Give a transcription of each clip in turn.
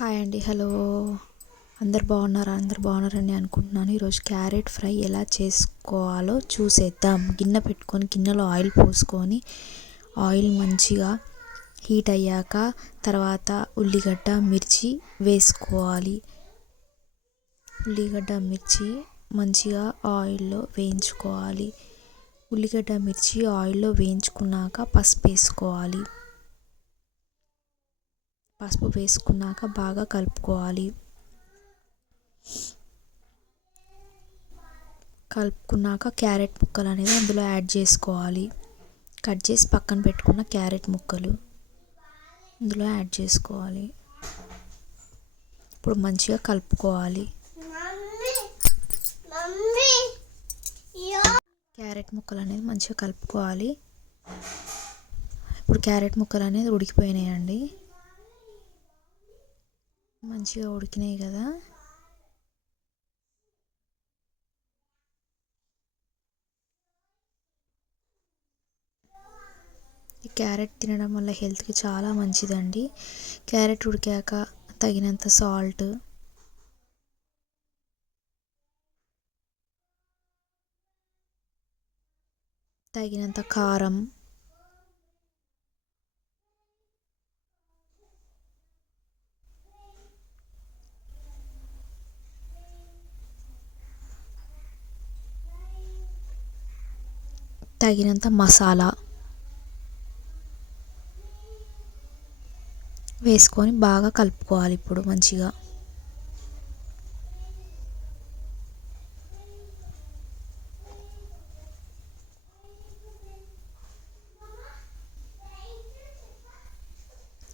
Hi అండి. Hello. అందరు బాగున్నారా? అందరు బాగున్నారని అనుకుంటున్నాను. ఈరోజు క్యారెట్ ఫ్రై ఎలా చేసుకోవాలో చూసేద్దాం. గిన్నె పెట్టుకొని గిన్నెలో ఆయిల్ పోసుకొని ఆయిల్ మంచిగా హీట్ అయ్యాక తర్వాత ఉల్లిగడ్డ మిర్చి వేసుకోవాలి. ఉల్లిగడ్డ మిర్చి మంచిగా ఆయిల్లో వేయించుకోవాలి. ఉల్లిగడ్డ మిర్చి ఆయిల్లో వేయించుకున్నాక పసుపు వేసుకోవాలి. పసుపు వేసుకున్నాక బాగా కలుపుకోవాలి. కలుపుకున్నాక క్యారెట్ ముక్కలు అనేది అందులో యాడ్ చేసుకోవాలి. కట్ చేసి పక్కన పెట్టుకున్న క్యారెట్ ముక్కలు ఇందులో యాడ్ చేసుకోవాలి. ఇప్పుడు మంచిగా కలుపుకోవాలి. క్యారెట్ ముక్కలు అనేది మంచిగా కలుపుకోవాలి. ఇప్పుడు క్యారెట్ ముక్కలు అనేది ఉడికిపోయినాయండి. మంచిగా ఉడికినాయి కదా. ఈ క్యారెట్ తినడం వల్ల హెల్త్కి చాలా మంచిదండి. క్యారెట్ ఉడికాక తగినంత సాల్ట్, తగినంత కారం, తగినంత మసాలా వేసుకొని బాగా కలుపుకోవాలి. ఇప్పుడు మంచిగా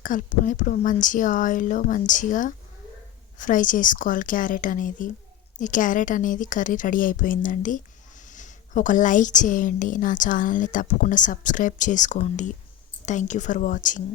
కలుపుకొని ఇప్పుడు మంచిగా ఆయిల్లో మంచిగా ఫ్రై చేసుకోవాలి క్యారెట్ అనేది. ఈ క్యారెట్ అనేది కర్రీ రెడీ అయిపోయిందండి. ఒక లైక్ చేయండి. నా ఛానల్ని తప్పకుండా సబ్స్క్రైబ్ చేసుకోండి. Thank you for watching.